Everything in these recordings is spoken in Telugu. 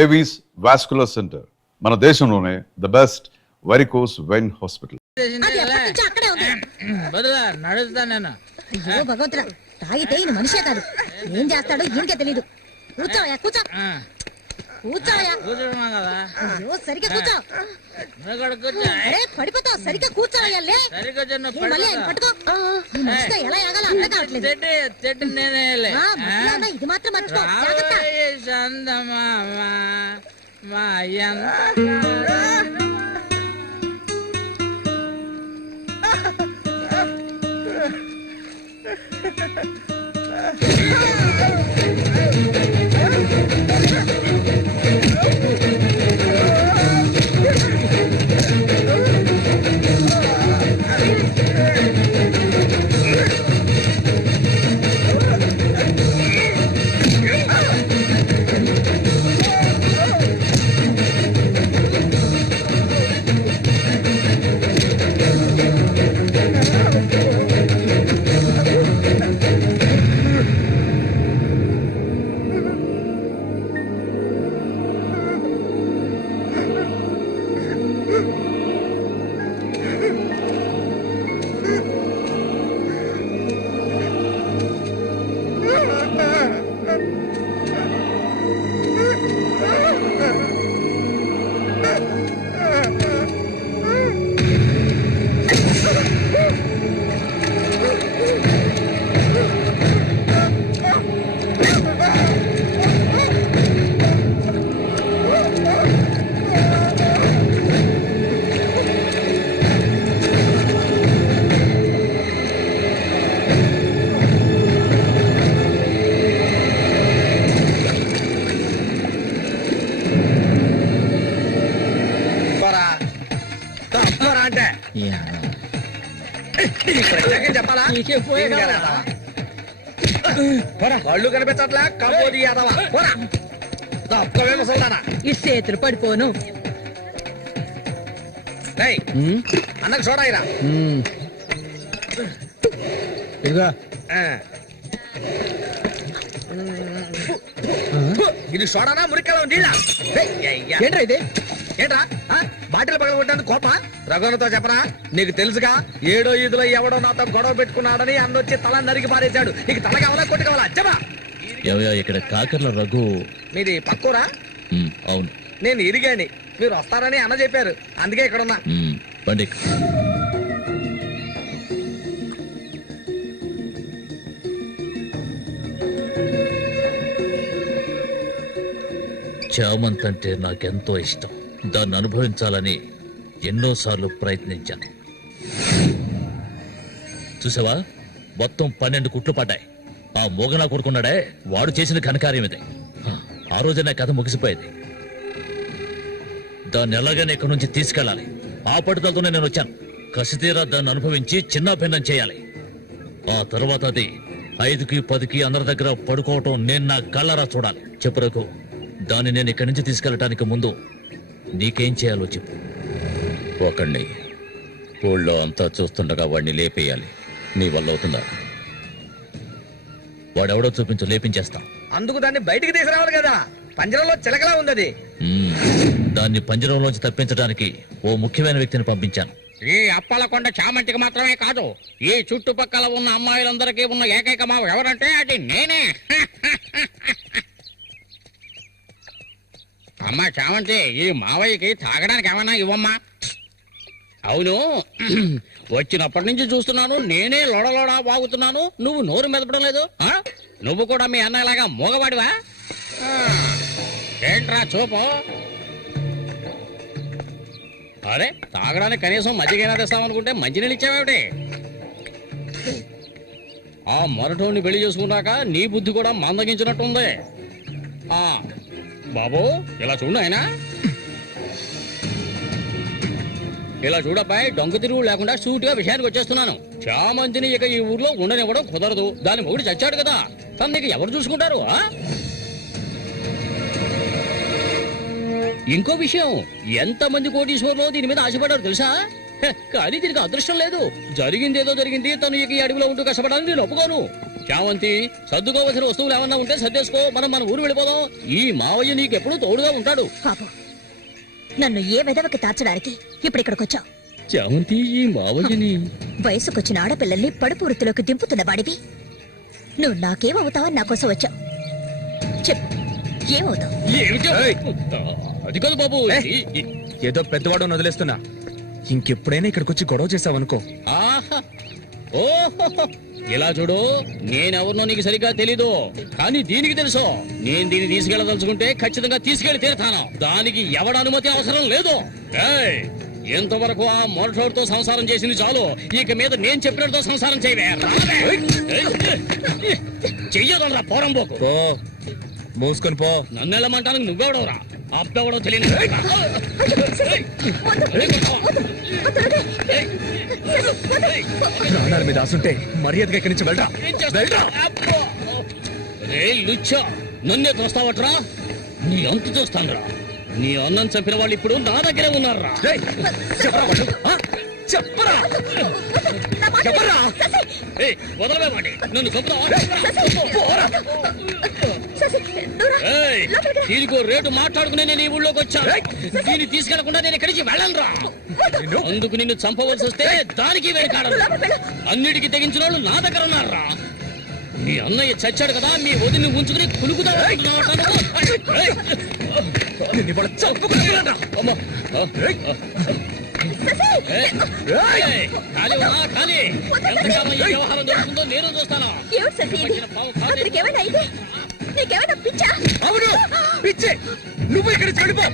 ఏవీస్ వాస్కులర్ సెంటర్, మన దేశంలోనే the best varicose vein hospital. నడుస్తా నేను. అయ్యో భగవంతుడా, తాగితే ఈయన మనిషే కాదు, ఏం చేస్తాడో ఈయనకే తెలీదు. కూర్చోవయ్యా, కూర్చో కూర్చోవయ్యా. కూర్చున్నాం కదా. అయ్యో సరిగ్గా కూర్చో. కూర్చో. పడిపోతావు, సరిగ్గా కూర్చోవయ్యా. సరిగ్గా మళ్ళీ ఆయన పట్టుకో. ఈ మనిషితో ఎలా ఎగాలో అర్థం కావట్లేదు. చెట్టు నేనే ఇది మాత్రం మర్చిపో, జాగ్రత్త. కళ్ళు కనిపించట్లా కబోది ఈ చేతులు పడిపోను. అన్నకు చూడాయిరా ఇదిగా ఇది చూడనా మురికలా నీళ్ళ ఏంట్రా ఇది? ఏంట్రా బాటిల్ పగల కొట్టేందుకు కోప? రఘునతో చెప్పరా, నీకు తెలుసుగా 7వ ఈదులో ఎవడో నాతో గొడవ పెట్టుకున్నాడని అన్నొచ్చి తల నరికి పారేశాడు. నీకు తల కావాలా కొట్టు కావాలా చెప్పా? ఇక్కడ కాకర్ల రఘు మీది పక్కూరా? అవును, నేను ఇరిగాని, మీరు వస్తారని అన్న చెప్పారు, అందుకే ఇక్కడ ఉన్నా. బండి చామంత్ అంటే నాకెంతో ఇష్టం. దాన్ని అనుభవించాలని ఎన్నోసార్లు ప్రయత్నించాను. చూసావా, మొత్తం 12 కుట్లు పడ్డాయి. ఆ మోగనా కొడుకున్నాడే, వాడు చేసిన ఘనకార్యం ఇదే. ఆ రోజునే కథ ముగిసిపోయేది. దాన్ని ఎలాగైనా ఇక్కడి నుంచి తీసుకెళ్ళాలి. ఆ పట్టుదలతోనే నేను వచ్చాను. కసితీరా దాన్ని అనుభవించి చిన్న భిన్నం చేయాలి. ఆ తర్వాత అది 5కి 10కి అందరి దగ్గర పడుకోవటం నేను నా కళ్ళరా చూడాలి. చెప్పు రఘు, దాన్ని నేను ఇక్కడి నుంచి తీసుకెళ్ళటానికి ముందు నీకేం చేయాలో చెప్పు. ఒకడిని ఊళ్ళో అంతా చూస్తుండగా వాడిని లేపేయాలి. నీ వల్ల అవుతుందా? వాడెవడో చూపించు, లేపించేస్తాం. అందుకు దాన్ని బయటికి తీసుకురావాలి కదా, పంజరంలో చిలకలా ఉంది. దాన్ని పంజరంలోంచి తప్పించడానికి ఓ ముఖ్యమైన వ్యక్తిని పంపించాను. ఈ అప్పలకొండ చామంతికి మాత్రమే కాదు, ఈ చుట్టుపక్కల ఉన్న అమ్మాయిలందరికీ ఉన్న ఏకైక మావ ఎవరంటే అది నేనే. అమ్మా చామంతి, ఈ మావయ్యకి తాగడానికి ఏమన్నా ఇవ్వమ్మా. అవును, వచ్చినప్పటి నుంచి చూస్తున్నాను, నేనే లొడలోడా వాగుతున్నాను, నువ్వు నోరు మెదపడం లేదు. నువ్వు కూడా మీ అన్నలాగా మూగవాడివా? ఏంట్రా చూపు? అరే, తాగడానికి కనీసం మజ్జిగైనా తెస్తామనుకుంటే మంచినీళ్ళు ఇచ్చావేమిటి? ఆ మొరటోని పెళ్లి చేసుకున్నాక నీ బుద్ధి కూడా మందగించినట్టుంది. బాబు, ఇలా చూడు ఆయన, ఇలా చూడబ్బాయి, డొంక తిరుగు లేకుండా సూటిగా విషయానికి వచ్చేస్తున్నాను. చామంతిని ఇక ఈ ఊర్లో ఉండనివ్వడం కుదరదు. దాని మొగుడు చచ్చాడు కదా, తను నీకు ఎవరు చూసుకుంటారు? ఇంకో విషయం, ఎంతమంది కోటీశ్వర్లో దీని మీద ఆశపడ్డారు తెలుసా? కానీ దీనికి అదృష్టం లేదు. జరిగిందేదో జరిగింది, తను ఇక ఈ అడవిలో ఉంటూ కష్టపడాలని నేను ఒప్పుకోను. చామంతి, సర్దుకోవలసిన వస్తువులు ఏమన్నా ఉంటే సర్దేసుకో, మనం మన ఊరు వెళ్ళిపోదాం. ఈ మావయ్య నీకెప్పుడు తోడుగా ఉంటాడు. పాపం నన్ను ఏ విధవకి తార్చడానికి ఇప్పుడు ఇక్కడికి వచ్చావు. చామంతి, ఈ మావయ్యని వయసుకొచ్చిన ఆడపిల్లల్ని పడుపు వృత్తిలోకి దింపుతున్న వాడివి నువ్వు నాకేమవుతావని నా కోసం వచ్చావు. చెప్పు, ఏమవుతావు? ఏమిటి? అది కాదు బాబు. ఏదో పెద్దవాడు వదిలేస్తున్నా. ఇంకెప్పుడైనా ఇక్కడికి వచ్చి గొడవ చేసావనుకో. ఆహా, ఓహో, ఇలా చూడు, నేనెవరినో నీకు సరిగ్గా తెలీదు, కానీ దీనికి తెలుసు. నేను దీన్ని తీసుకెళ్ళదలుచుకుంటే ఖచ్చితంగా తీసుకెళ్లి తీరుతాను. దానికి ఎవడ అనుమతి అవసరం లేదు. ఏయ్, ఎంతవరకు ఆ మొరటోడితో సంసారం చేసింది చాలు. ఇక మీద నేను చెప్పినట్టు సంసారం చేయవే. చెయ్యదలరా పోరంబోకు. పో, మూసుకొని పో. నన్ను వెళ్ళమంటానికి నువ్వెవడవరా? అబ్బెవడో తెలియదు. ప్రాణాల మీద ఆసుంటే మర్యాదగా ఇక్కడి నుంచి వెళ్ళరా. రే లుచ్చా, నన్నే చూస్తావట్రా? నీ అంతు చూస్తానురా. నీ అన్నం చంపిన వాళ్ళు ఇప్పుడు నా దగ్గరే ఉన్నారా? చెప్పరా చెప్పరా. వదలవేమండి, నన్ను చంపుతావా? దీనికో రేటు మాట్లాడుకునే నేను ఈ ఊళ్ళోకి వచ్చాను. దీన్ని తీసుకెళ్లకుండా నేను ఇక్కడికి వెళ్ళనురా. అందుకు నిన్ను చంపవలసి వస్తే దానికి వెనకాడరు. అన్నిటికీ తెగించిన వాళ్ళు నా దగ్గర ఉన్నారా? మీ అన్నయ్య చచ్చాడు కదా, మీ వదిని ఉంచుకుని కులుకుదా? వ్యవహారం జరుగుతుందో నేను చూస్తాను. అవును, పిచ్చే. నువ్వు ఇక్కడ చడిపో,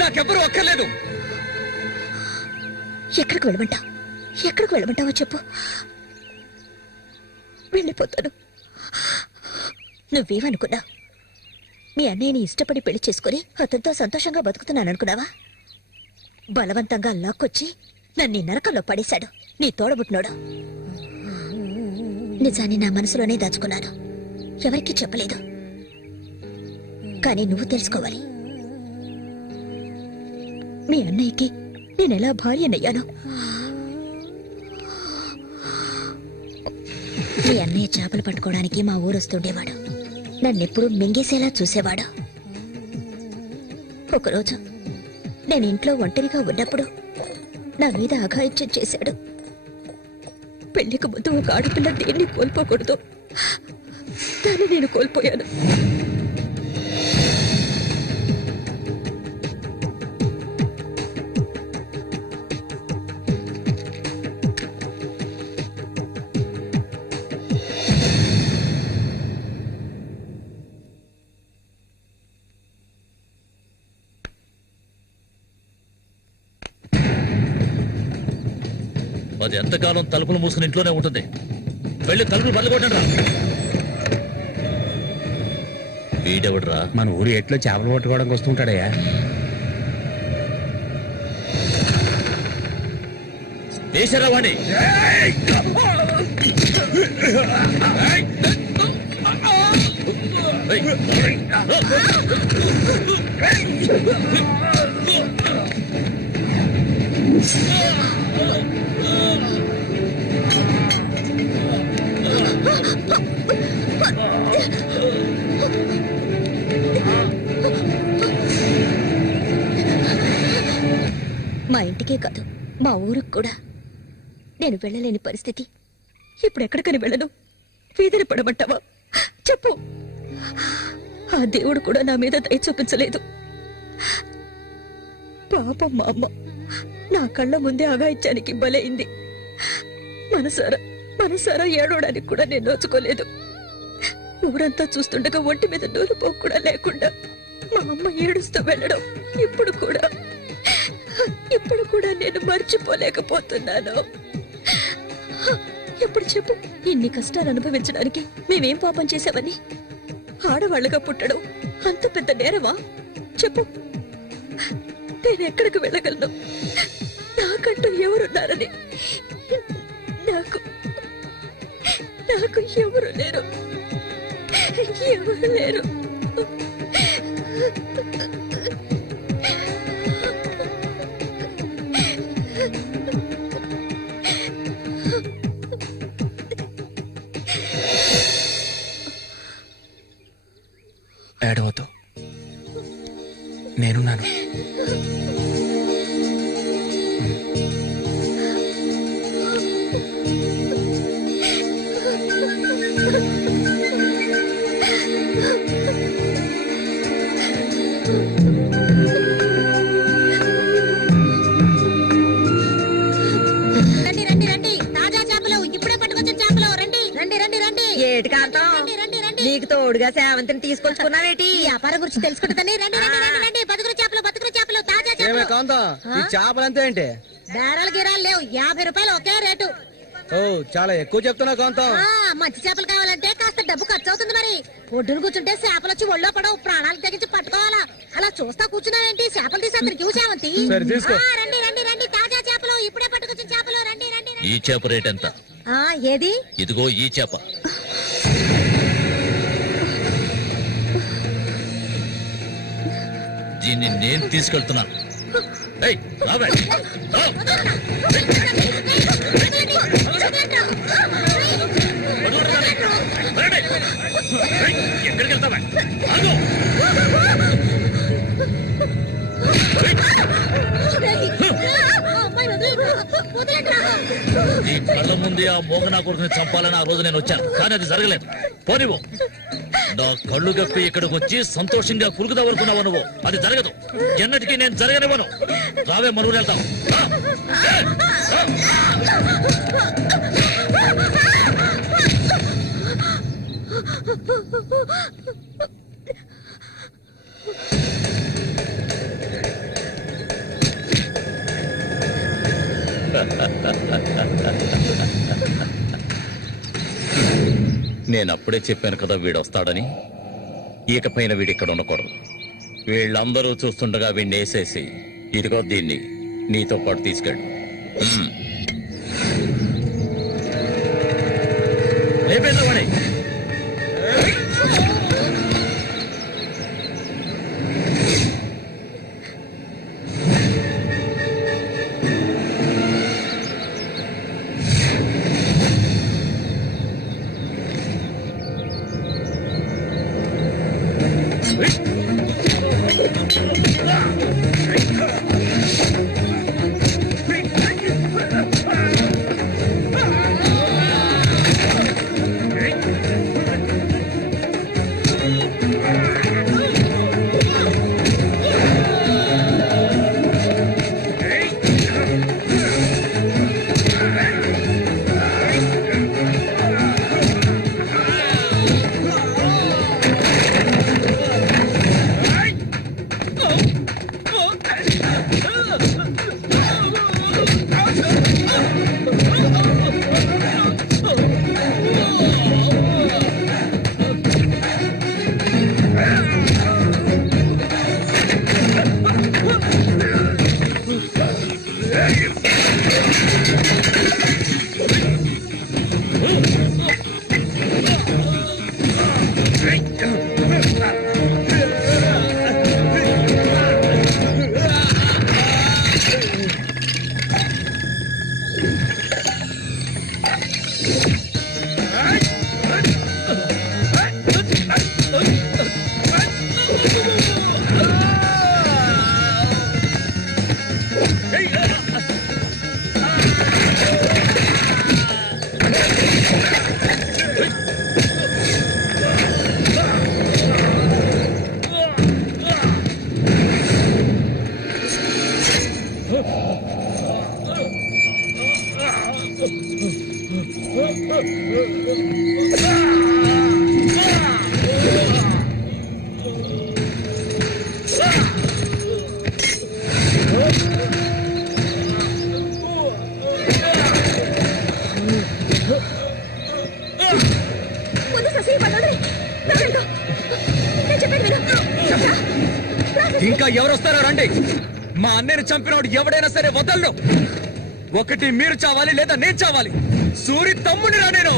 నాకెవ్వరూ అక్కర్లేదు. ఎక్కడికి వెళ్ళమంటావు? ఎక్కడికి వెళ్ళమంటావో చెప్పు, వెళ్ళిపోతాను. నువ్వేమనుకున్నా? మీ అన్నయ్యని ఇష్టపడి పెళ్లి చేసుకుని అతనితో సంతోషంగా బతుకుతున్నాను అనుకున్నావా? బలవంతంగా లాక్కొచ్చి నన్ను నరకంలో పడేశాడు నీ తోడబుట్టినోడు. నిజాన్ని నా మనసులోనే దాచుకున్నాను, ఎవరికీ చెప్పలేదు. కానీ నువ్వు తెలుసుకోవాలి, మీ అన్నయ్యకి నేనెలా భార్యనయ్యాను. మీ అన్నయ్య చేపలు పట్టుకోవడానికి మా ఊరొస్తుండేవాడు. నన్నెప్పుడు మింగేసేలా చూసేవాడు. ఒకరోజు నేను ఇంట్లో ఒంటరిగా ఉన్నప్పుడు నా మీద అఘాయిత్యం చేశాడు. పెళ్లికి ముందు ఒక ఆడపిల్ల దేన్ని కోల్పోకూడదు, దాన్ని నేను కోల్పోయాను. అది ఎంతకాలం తలుపులు మూసుకుని ఇంట్లోనే ఉంటుంది. వెళ్ళి తలుపులు బల్లగొట్టండి రా. వీడెవడరా? మన ఊరు ఎట్లో చేపలు పట్టుకోవడానికి వస్తుంటాడయ్యా. వేసారా వాణి? మా ఇంటికే కాదు, మా ఊరికి కూడా నేను వెళ్ళలేని పరిస్థితి. ఇప్పుడు ఎక్కడికని వెళ్ళను? వీధిన పడమంటావా? చెప్పు. ఆ దేవుడు కూడా నా మీద దయ చూపించలేదు. పాపం మా అమ్మ నా కళ్ళ ముందే అఘాయిత్యానికి బలైంది. మనసారా ఏడవడానికి కూడా నేను నోచుకోలేదు. ఊరంతా చూస్తుండగా ఒంటి మీద నూలుపో కూడా లేకుండా మా అమ్మ ఏడుస్తూ వెళ్ళడం ఇప్పుడు కూడా నేను మర్చిపోలేకపోతున్నాను. ఎప్పుడు చెప్పు, ఇన్ని కష్టాలు అనుభవించడానికి మేమేం పాపం చేశామని? ఆడవాళ్ళగా పుట్టడం అంత పెద్ద నేరమా? చెప్పు, నేను ఎక్కడికి వెళ్ళగలను? నాకంటూ ఎవరున్నారని నాకు ఎవరు లేరు. నేనున్నాను. రండి రండి రండి తాజా చేపలు ఇప్పుడే పట్టుకొచ్చిన చేపలు రండి రండి రండి రండి ఏటి కాంతం రండి రండి రండి నీకు తోడుగా సేవంతిని తీసుకొచ్చుకున్నావేటి? ఈ వ్యాపారం గురించి తెలుసుకుంటుందని రండి రండి రండి రండి బతుకులు చేపలు తాజా చేపలు కాంతం ఈ చేపలంతా ఏంటి? బేరాలు గిరాలు లేవు 50 రూపాయలు ఒకే రేటు. ఓ చాలా ఎక్కువ చెప్తున్నా కాంతం. మంచి చేపలు కావాలంటే కాస్త డబ్బు ఖర్చు అవుతుంది మరి. ఒడ్డును కూర్చుంటే చేపలు వచ్చి ఒళ్ళో పడవు, ప్రాణాలు తెగించి పట్టుకోవాలా. అలా చూస్తా కూర్చున్నావేంటి? చేపలు తీసి అందరికి సేవంతి. సరే, తీసుకో. రండి రండి రండి తాజా చేపలు ఇప్పుడే పట్టుకొచ్చిన చేపలు రండి రండి ఈ చేప రేట్ ఎంత? ఏది? ఇదిగో ఈ చేప. దీన్ని నేను తీసుకెళ్తున్నాను. ఏయ్, రావే. రా. రండి. ఏయ్, ఎక్కడికి వెళ్తావా? ఆగు. నీ కళ్ళ ముందే ఆ మోగనా కొడుకుని చంపాలని ఆ రోజు నేను వచ్చాను, కానీ అది జరగలేదు. పోనివ్వు. నా కళ్ళు గప్పి ఇక్కడికి వచ్చి సంతోషంగా కురుకుదావనుకున్నావు నువ్వు. అది జరగదు, ఎన్నటికీ నేను జరగనివ్వను. రావే, మనూరు వెళ్తాం. నేనప్పుడే చెప్పాను కదా వీడొస్తాడని. ఇకపైన వీడిక్కడ ఉండకూడదు. వీళ్ళందరూ చూస్తుండగా వీడిని వేసేసి ఇదిగో దీన్ని నీతో పాటు తీసుకెళ్ళు. లేపేద్దామని. ఇంకా ఎవరొస్తారో రండి. మా అన్నయ్యను చంపినోడు ఎవడైనా సరే వదలను. ఒకటి మీరు చావాలి, లేదా నేను చావాలి. సూరి తమ్ముని రా నేను.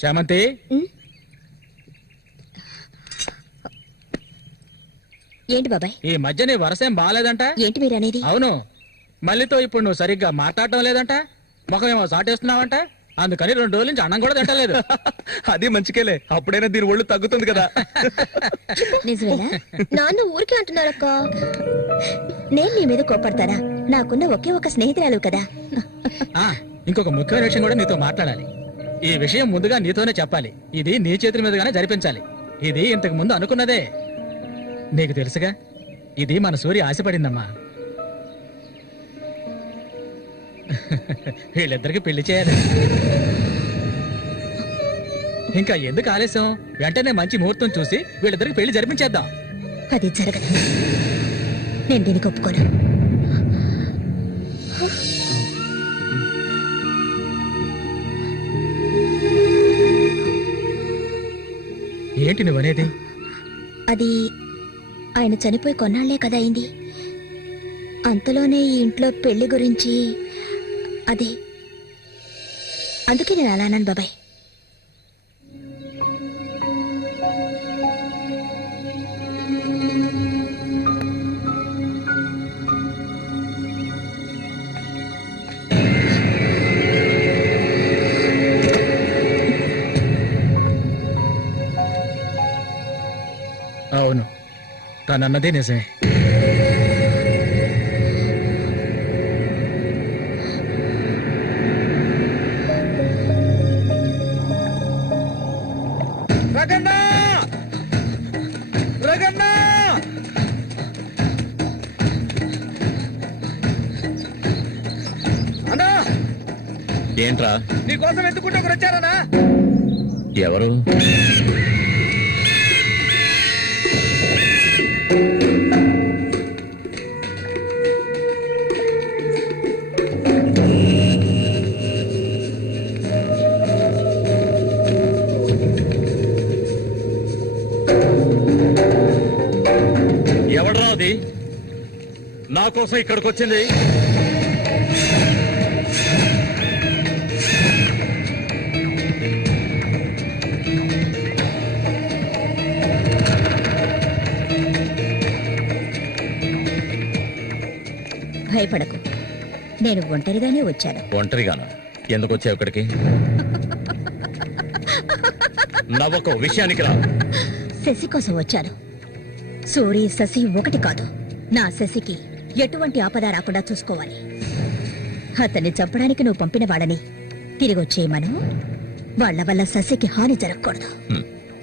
చామంతి ఏంటి బాబాయ్? ఈ మధ్య నీ వరసేం బాగాలేదంట. ఏంటి మీరు అనేది? అవును, మళ్ళీతో ఇప్పుడు నువ్వు సరిగ్గా మాట్లాడటం లేదంట, ముఖమేమో సాటేస్తున్నావంట, అందుకని 2 రోజుల నుంచి అన్నం కూడా తింటలేదు. అది మంచికేలే, అప్పుడైనా దీని ఒళ్ళు తగ్గుతుంది కదా. నిజమేనా? నాన్న ఊరికే అంటున్నారక్క. నేను నీ మీద కోపడతానా? నాకున్న ఒకే ఒక స్నేహితురాలు కదా. ఆ, ఇంకొక ముఖ్యమైన విషయం కూడా నీతో మాట్లాడాలి. ఈ విషయం ముందుగా నీతోనే చెప్పాలి. ఇది నీ చేతుల మీదుగానే జరిపించాలి. ఇది ఇంతకు ముందు అనుకున్నదే. నీకు తెలుసుగా, ఇది మన సూర్య ఆశపడిందమ్మా. వీళ్ళిద్దరికి పెళ్లి చేయాలి. ఇంకా ఎందుకు ఆలస్యం? వెంటనే మంచి ముహూర్తం చూసి వీళ్ళిద్దరికి పెళ్లి జరిపించేద్దాం. అది జరగదు. నేను దీనికి ఒప్పుకోను. ఏంటి నువ్వనేది? అది ఆయన చనిపోయి కొన్నాళ్లే కదా అయింది. అంతలోనే ఈ ఇంట్లో పెళ్లి గురించి అదే, అందుకే నేను అలా అన్నాను బాబాయ్. అవును, తనన్నదే నిజమే. ఏంట్రా? నీకోసం ఎందుకుంటే వచ్చారనా? ఎవరు? ఎవడ్రా అది నా కోసం ఇక్కడికి వచ్చింది? భయపడకు, నేను ఒంటరిగానే వచ్చాను. ఒంటరిగానా? ఎందుకు వచ్చావు ఇక్కడికి? నవ్వకు, విషయానికి రా. శశి కోసం వచ్చాను. సూరి శశి ఒకటి కాదు. నా శశికి ఎటువంటి ఆపద రాకుండా చూసుకోవాలి. అతన్ని చంపడానికి నువ్వు పంపిన వాడని తిరిగి వచ్చేయమను. వాళ్ల వల్ల శశికి హాని జరగకూడదు.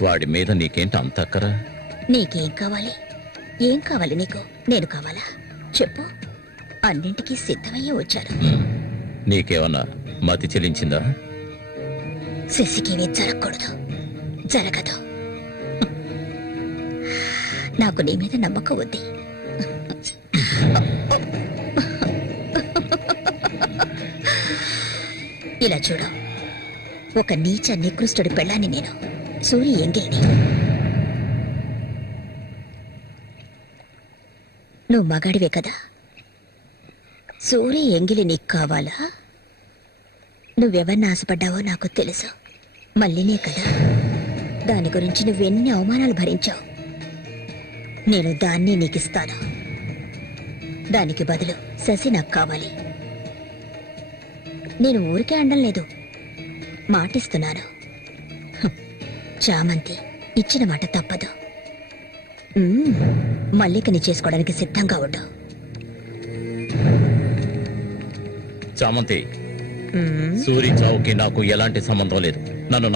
వాడి మీద నీకేంటి అంత అక్కరా? నీకేం కావాలి? ఏం కావాలి నీకు? నేను కావాలా? చెప్పు. అన్నింటికీ సిద్ధమయ్యే వచ్చాను. నీకేమన్నా మతి చెల్లించిందా? శశికేమీ జరగకూడదు. జరగదు. నాకు నీ మీద నమ్మకం ఉంది. ఇలా చూడు, ఒక నీచ నికృష్టుడి పెళ్ళాన్ని నేను, సూరి ఎంగిలిని. నువ్వు మగాడివే కదా. సూరి ఎంగిలి నీకు కావాలా? నువ్వెవరిని ఆశపడ్డావో నాకు తెలుసు. మళ్ళీనే కదా. దాని గురించి నువ్వెన్ని అవమానాలు భరించావు. నేను దాన్ని నీకిస్తాను. దానికి బదులు శశి నాకు కావాలి. నేను ఊరికే అండం లేదు, మాటిస్తున్నాను. చామంతి ఇచ్చిన మాట తప్పదు. మల్లికని చేసుకోవడానికి సిద్ధంగా ఉండు. చామంతి, సూరి చావుకి నాకు ఎలాంటి సంబంధం లేదు. నన్ను